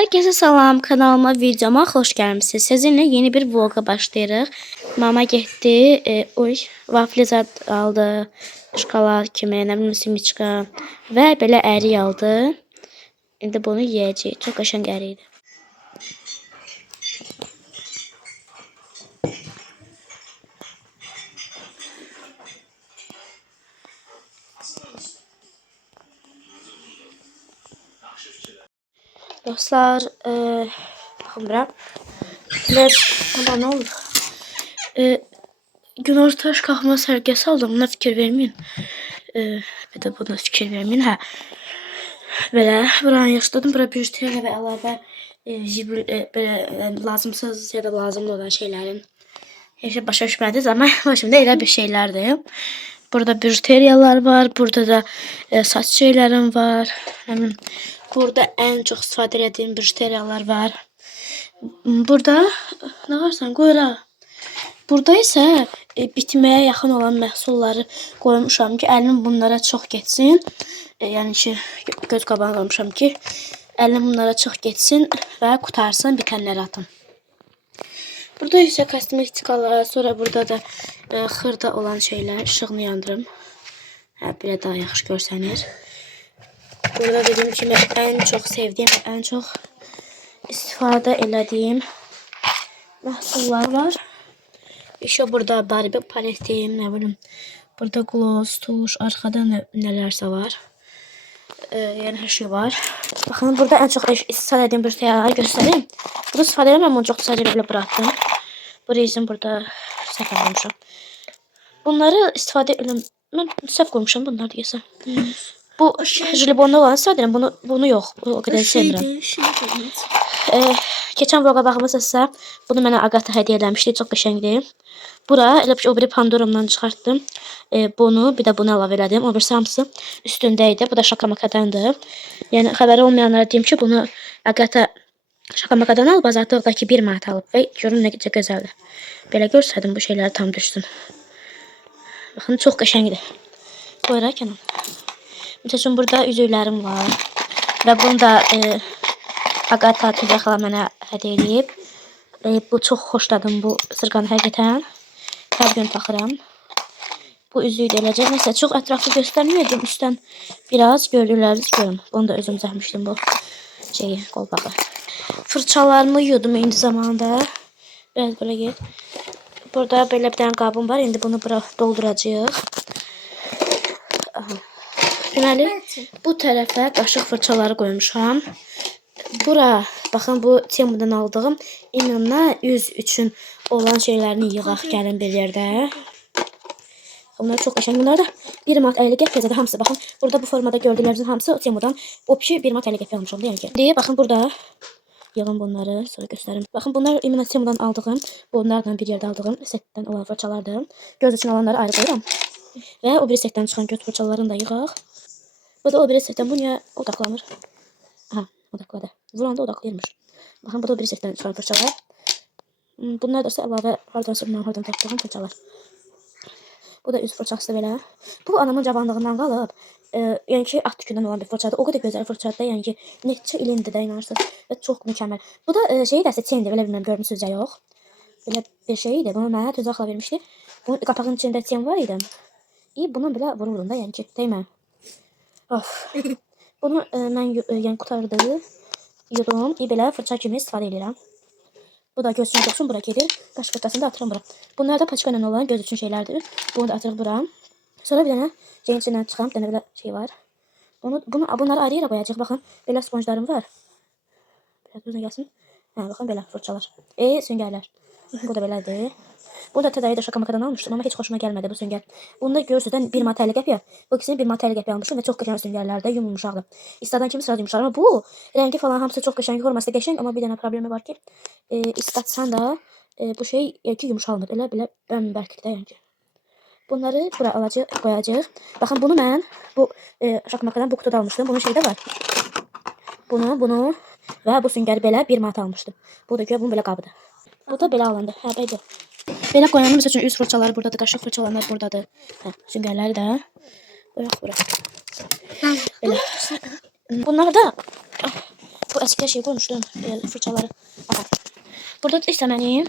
Herkese salam, kanalıma, videoma hoş gelmişsiniz. Sizinle yeni bir vloga başlayırıq. Mama getdi, vafli zad aldı, şokolad kimi, nə bilim simiçka və belə ərik aldı. İndi bunu yeyəcəyik. Çox qəşəng ərikdir. Dostlar, baxın ama ne olur? Günorta qalxma sərgəsi aldım. Buna fikir verməyin. Bir də buna fikir verməyin. Hə. Belə buranı yaşladım. Bura büjderlə və əlavə belə lazımsız ya da lazımlı olan şeylərin heç başa düşmədiniz, amma başımda elə bir şeylərdir. Burada büjteriyalar var. Burada da saç şeylərim var. Burada en çok istifadə etdiyim büjteriyalar var. Burada nə varsan qoyra. Burada isə bitməyə yaxın olan məhsulları qoymuşam ki, əlim bunlara çox getsin. Yəni ki, göz qabağına qoymuşam ki, əlim bunlara çox getsin və qutarsın, bitənləri atım. Burada isə kosmetikalar, sonra burada da xırda olan şeylər, işığını yandırım. Belə daha yaxşı görsənir. Burada dediğim kimi en çok sevdiğim, en çok istifadə elədiyim məhsullar var. İşte burada Barbie paletim, ne bileyim. Burada gloss, tuş, arkada nelerse var. Yani her şey var. Bakın burada en çok istifadə etdiyim bir şeyleri göstereyim. Burada istifadə edemem, onu çok sadece böyle bıraktım. Bu reason burada səhv qoymuşam. Bunları istifadə edəm. Mən səhv qoymuşam bunlar deyəsən. Bu jelibonlu olan sadece bunu yok. O kadar sevmirəm. Geçen vloga baxmısınızsa bunu mənə Agata hədiyyə eləmişdi. Çox qəşəngdir. Bura elə o biri Pandoramdan çıxartdım. Bunu bir də bunu əlavə elədim. O birisi hamısı üstündə idi. Bu da şakamakadandır. Yəni xəbəri olmayanlara deyim ki, bunu Agata şakamakadan alıb azadlıqdakı 1 manat alıb və görün necə gözəldir. Belə görsədim bu şeyləri tam düşsün. Baxın çox qəşəngdir. Qoyaraq kənan. Mesela burada üzüklərim var. Və bunu da Agata Tüzə xala mənə hədiyyə edib. Bu çox xoşladım bu sırğanı həqiqətən. Hər gün taxıram. Bu üzüyü də eləcək. Məsələn, çox ətraflı göstərməyəcəm. Üstdən biraz gördükləriniz görün. Bunu da özüm zəhmişdim bu şeyi, qolbağı. Fırçalarımı yudum indi zamanında. Biraz belə get. Burada belə bir dənə qabım var. İndi bunu bura dolduracağıq. Deməli, bu tərəfə qaşıq fırçaları qoymuşam. Bura, baxın bu Temu'dan aldığım iminə üz üçün olan şeylərini yığaq gəlin bir yerdə. Bunlar çox qəşəng. Bunlar da 1 manat 50 qəpikdə hamısı. Baxın, burada bu formada gördüklərinizin hamısı Temu'dan. O pişi 1 manat 50 qəpik almışam yəni ki. Deyə baxın burada yığın bunları, sonra göstərim. Baxın bunlar iminə Temu'dan aldığım, bunlardan bir yerdə aldığım setdən olan fırçalardır. Göz üçün olanları ayrı qoyuram. Və o bir setdən çıxan göz fırçalarını da yığaq. Bu da o bir setdən. Bu niyə odaqlanır? Aha, odakladı. Vuranda odaqlayırmış. Baxın, bu da o bir setdən çıxan fırçalar. Bunlar da ise əlavə hardan sürməm, hardan tapdığım fırçalar. Bu da üz fırçası belə. Bu anamın cavanlığından qalıb. Yəni ki, at tükündən olan bir fırçadır. O qədər gözəl fırçadır. Yəni ki, neçə ilindir də inarsınız. Və çox mükəmməl. Bu da şeyi də çendir. Belə bilməm, görmüsünüz ya yox. Belə bir şeydir. Bunu mənə Tüzə xala vermişdi. Bunun qapağının içində çen var idi. Bunun belə vururdum da, yəni ki, dəymə. Of. Bunu mən yəni qutardı. Yudum. Belə fırça kimi istifadə edirəm. Bu da göz üçün yoxsun, bura gedir. Qaş fırçasını da atıram bura. Bunlar da paçka ilə olan göz üçün şeylərdir. Bunu da atırıq bura. Sonra bir dənə şeyin içindən çıxan bir dənə belə şey var. Bunları ayrı yerə qoyacaq. Baxın, belə sponjlarım var. Biraz uzun gəlsin. Hə, baxın belə fırçalar. Süngərlər. Bu da belədir. Bu da tədayı da şakamakadan almışdım, amma heç xoşuma gəlmədi bu süngər. Bunda görürsünüz, 1 manat 50 qəpiyə. Bu ikisini 1 manat 50 qəpiyə almışım və çox qəşəng süngərlərdə yumuşaqdır. İstədən kimi sıra yumuşaqdır. Amma bu rəngi falan hamısı çox qəşəng, forması da qəşəng, amma bir dənə problemi var ki, islatsan da bu şey ki yumuşalmır. Elə belə bəmbərklikdə yəni ki. Bunları bura alacağıq, qoyacağıq. Baxın, bunu mən bu şakamakadan bu qutuda almışdım. Bunun şeydə var. Bunu və bu süngəri belə 1 manat almışdım. Bu da bunun belə qabıdır. Bu da belə alındı. Hə, bəydə. Belə qoyanım, məsəl üçün üz fırçaları buradadır, qaşıq fırçaları buradadır. Hə, süngərləri də qoyaq bura. Belə. Bunlar da Bu eski şey koymuştum. Fırçaları. Aha. Burada da işte benim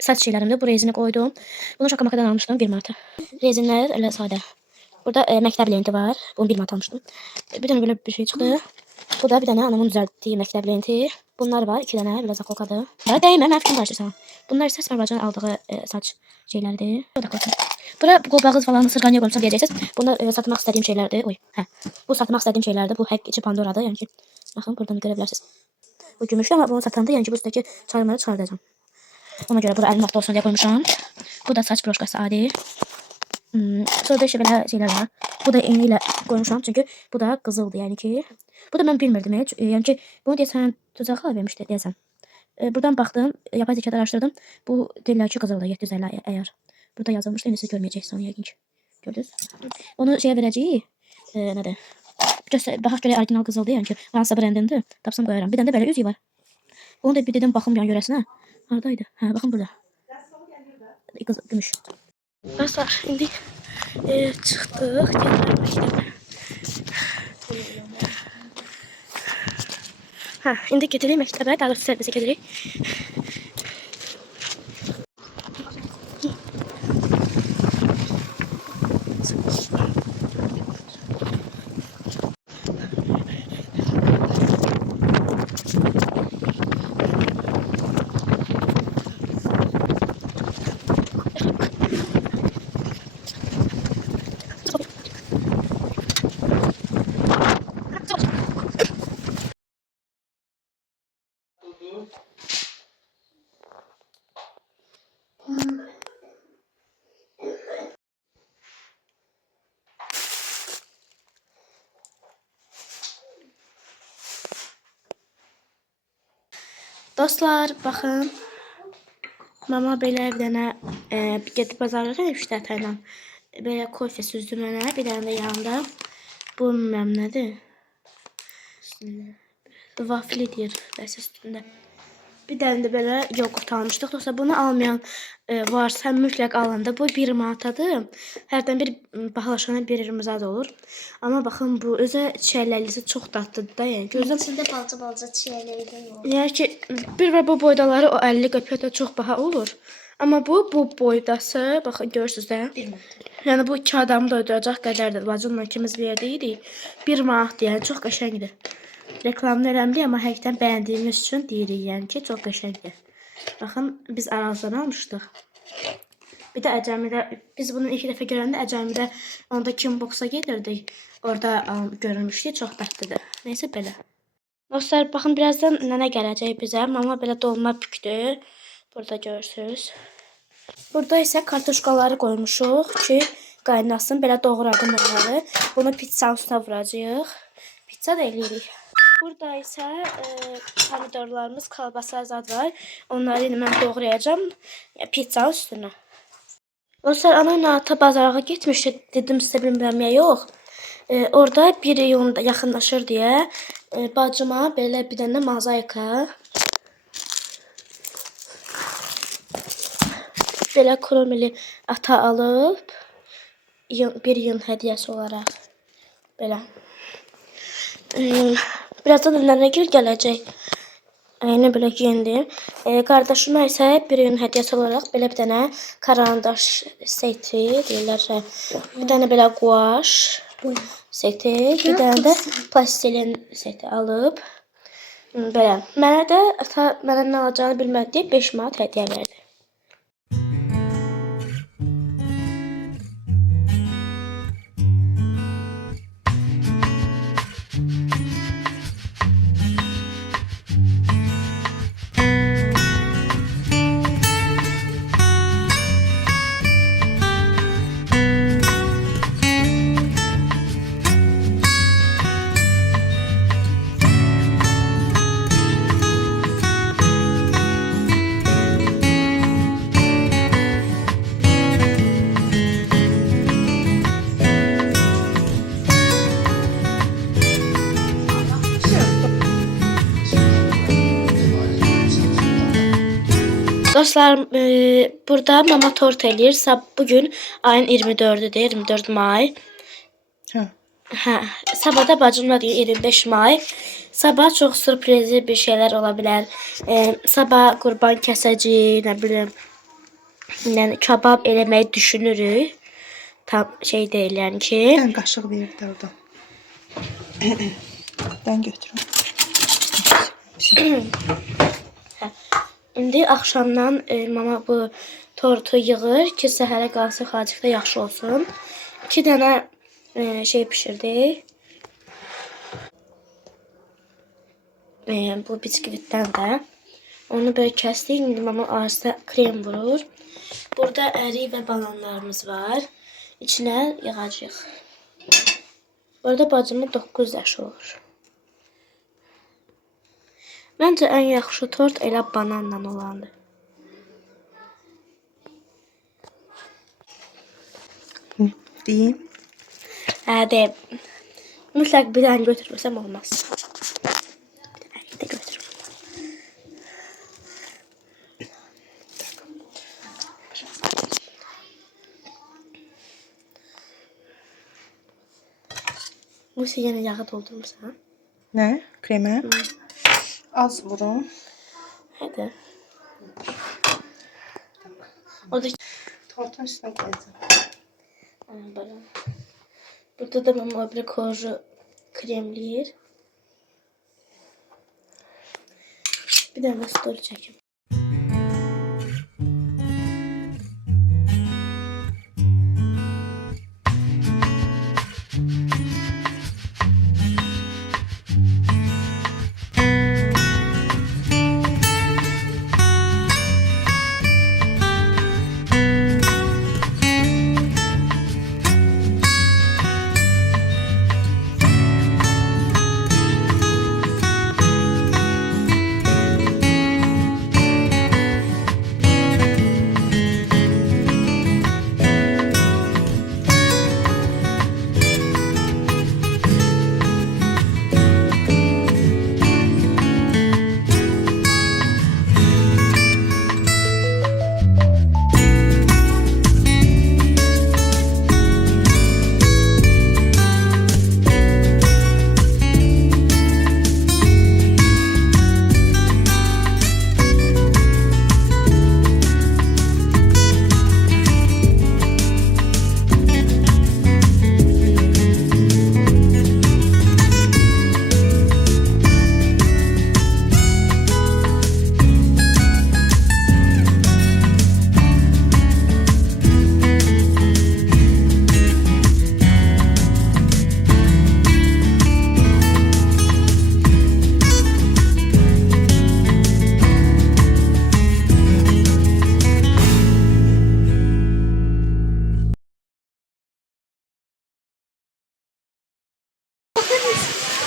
saç şeylerimde bu rezini koydum. Bunu Şakamakadan almıştım 1 manata. Rezinler öyle sade. Burada məktəb lenti var. Bunu 1 manat almıştım. Bir tane böyle bir şey çıktı. Bu da bir tane anamın düzelttiği məktəb lenti. Bunlar var. 2 tane biraz akolkadı. Daha değmem. Ben fikrim başlasam. Bunlar ise Azərbaycan aldığı saç şeylerdi. O da koydum. Bura bu bağız falan sırğanıya koymuşam diyeceksiniz. Bunlar satmak istediğim şeylerdi. Oy. Hə. Bu satmak istediğim şeylerdi. Bu həkk içi Pandora'da. Yəni ki, baxın buradan görebilirsiniz. Bu gümüşlü ama bunu satanda yəni ki, bu üstteki çayları çıxardacağım. Ona göre bura əlim vaxtı olsun diye koymuşam. Bu da saç broşkası adi. Sonra da işte belə şeyler var. Bu da eyni ilə koymuşam çünkü bu da qızıldı yəni ki. Bu da ben bilmirdim heç. Yəni ki, bunu deyəsən tuzaqlar vermişdi deyəsən. Buradan baxdım, yapay zekada araşdırdım. Bu deyirlər ki, qızıldı 750 eğer. Burada yazılmışdı, indi siz görməyəcəksiniz onu yəqin ki. Gördünüz? Onu şeyə verəcəyik. Nədir? Baxaq görə orijinal qızıldır, yəni ki, hansısa brendindir. Tapsam qoyaram. Bir dənə də belə üzüyü var. Onu da bir dedim baxım yan görəsinə. Haradaydı? Hə, baxın burada. Qızıl, gümüş. Dostlar, indi çıxdıq, gəldik məktəbə. Hə, indi gedirik məktəbə, daha doğrusu servisə gedirik. Dostlar, baxın. Mama belə bir dənə gedib bazarlara işlətə ilə belə kofe süzdü mənə. Bir dənə də yanında bu bilməm nədir? Vafli deyir bəs üstündə. Bir dənə də belə yoğurt almışdıq. Dostlar, bunu almayan varsa mütləq alanda bu 1 manatadır. Hərdən bir bahalaşana 1 zad olur. Amma baxın bu özə çiyələlisi çox dadlıdır da. Yəni gözüm İçində balaca çiyələri də yox. Yəni ki, bir və bu boydaları o 50 qəpiyə də çox baha olur. Amma bu boydası, baxın görürsüz də. 1 manat. Yəni bu 2 adamı doyduracaq qədərdir. Bacımla ikimiz bir yerdə idik. 1 manatdır, yəni çox qəşəngdir. Reklamını eləmdik, amma həqiqətən bəyəndiyimiz üçün deyirik, yəni ki, çox qəşəngdir. Baxın, biz Arazdan almışdıq. Bir də Əcəmidə, biz bunu 2 dəfə görəndə Əcəmidə onda Kimbox'a gedirdik. Orada görmüşdük, çox dadlıdır. Neysə belə. Dostlar, baxın birazdan nənə gələcək bizə. Mama belə dolma bükdü. Burada görürsünüz. Burada isə kartuşkaları qoymuşuq ki, qaynasın. Belə doğradım onları. Bunu pizza üstünə vuracağıq. Pizza da eləyirik. Burada isə pomidorlarımız, kalbasa zad var. Onları indi mən doğrayacağım pizza üstünə. Dostlar, anamla ata bazara getmişdi. Dedim sizə bilmirəm ya yox. Orada 1 iyunda yaxınlaşır deyə bacıma belə bir dənə mozaika belə kromeli ata alıb 1 iyun hədiyyəsi olaraq belə. Birazdan nənə gələcək. Aynı belə giyindim. Qardaşıma isə 1 iyun hədiyyəsi olaraq belə bir dənə karandaş seti deyirlər. Bir dənə belə guaş seti, bir dənə də plastilin seti alıb belə. Mənə də ata mənə nə alacağını bilmədi deyə 5 manat hədiyyə verdi. Dostlar, burada mama tort eləyir. Bugün ayın 24-üdür, 24 may. Hə. Hə, sabah da bacımla deyir 25 may. Sabah çox sürprizli bir şeylər ola bilər. Sabah qurban kəsəcəyik, nə bilim, yəni kabab eləməyi düşünürük. Tam şey deyil yəni ki. Sən qaşıq ver də oradan. Ben götürüm. İndi axşamdan mama bu tortu yığır ki, səhərə qalsın xacıqda yaxşı olsun. 2 dənə şey pişirdik. Bu biskvitdən də. Onu böyle kəsdik. İndi mama arasında krem vurur. Burada ərik və bananlarımız var. İçinə yığacağıq. Burada bacımın 9 yaşı olur. Məncə ən yaxşı tort elə bananla olandır. Deyim. Deyim. Mütləq bir dənə götürməsəm olmaz. Bir də götürüm. Bu yenə yağı doldurmuşsan. Ne? Kreme. Az vurun. Hadi. O da Tortun üstüne koyacağım. böyle. Burada da mama bir koru kremleyir. Bir de story çekeyim.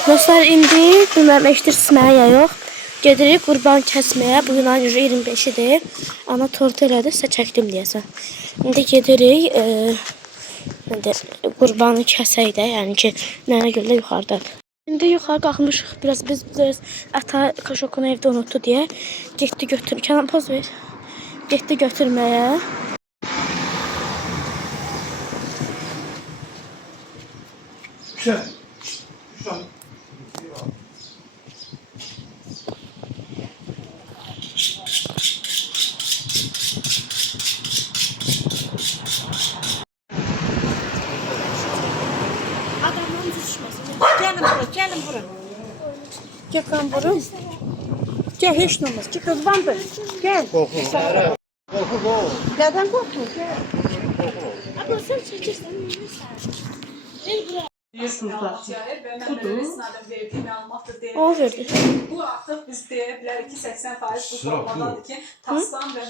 Dostlar, indi bilmem eşidirsiniz ya yox. Gedirik qurban kəsməyə. Bugün ayın 25-idir. Ana tortu elədi, sizə çəkdim deyəsən. İndi gedirik qurbanı kəsək də, yəni ki, nənə güllə yuxarıdadır. İndi yuxarı qalxmışıq. Biz ata kaşokunu evdə unutdu deyə getdi götür. Kənan poz ver. Getdi götürməyə. Gelin bura. Gel kan bura. Gel hiç ne olmaz. Gel kızban be. Gel. Neden korktun? Gel. Abla sen çəkirsən. O verdi. Bu artıq biz deyə bilərik ki, 80% bu formadadır ki, tasdan və